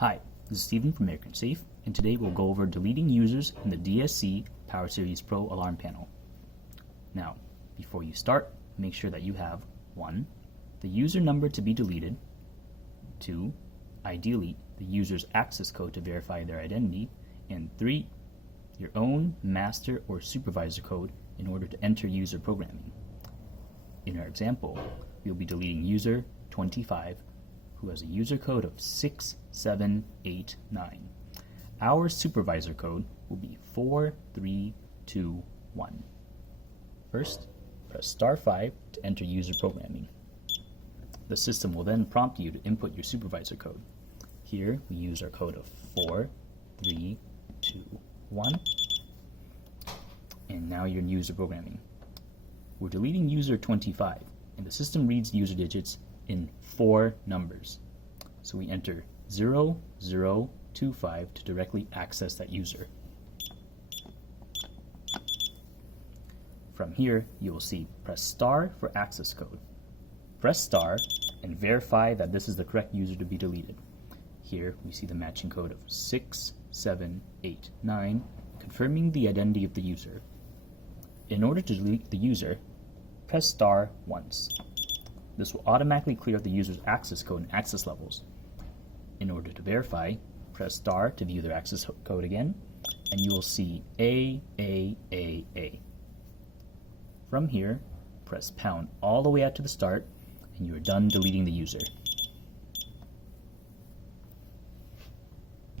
Hi, this is Steven from American Safe, and today we'll go over deleting users in the DSC Power Series Pro alarm panel. Now, before you start, make sure that you have 1. The user number to be deleted, 2. Ideally, the user's access code to verify their identity, and 3. Your own master or supervisor code in order to enter user programming. In our example, we'll be deleting user 25, who has a user code of 6789. Our supervisor code will be 4321. First, press *5 to enter user programming. The system will then prompt you to input your supervisor code. Here, we use our code of 4321. And now you're in user programming. We're deleting user 25, and the system reads user digits in 4 numbers. So we enter 0025 to directly access that user. From here, you will see press * for access code. Press * and verify that this is the correct user to be deleted. Here we see the matching code of 6789, confirming the identity of the user. In order to delete the user, press * once. This will automatically clear out the user's access code and access levels. In order to verify, press * to view their access code again, and you will see AAAA. From here, press # all the way out to the start, and you are done deleting the user.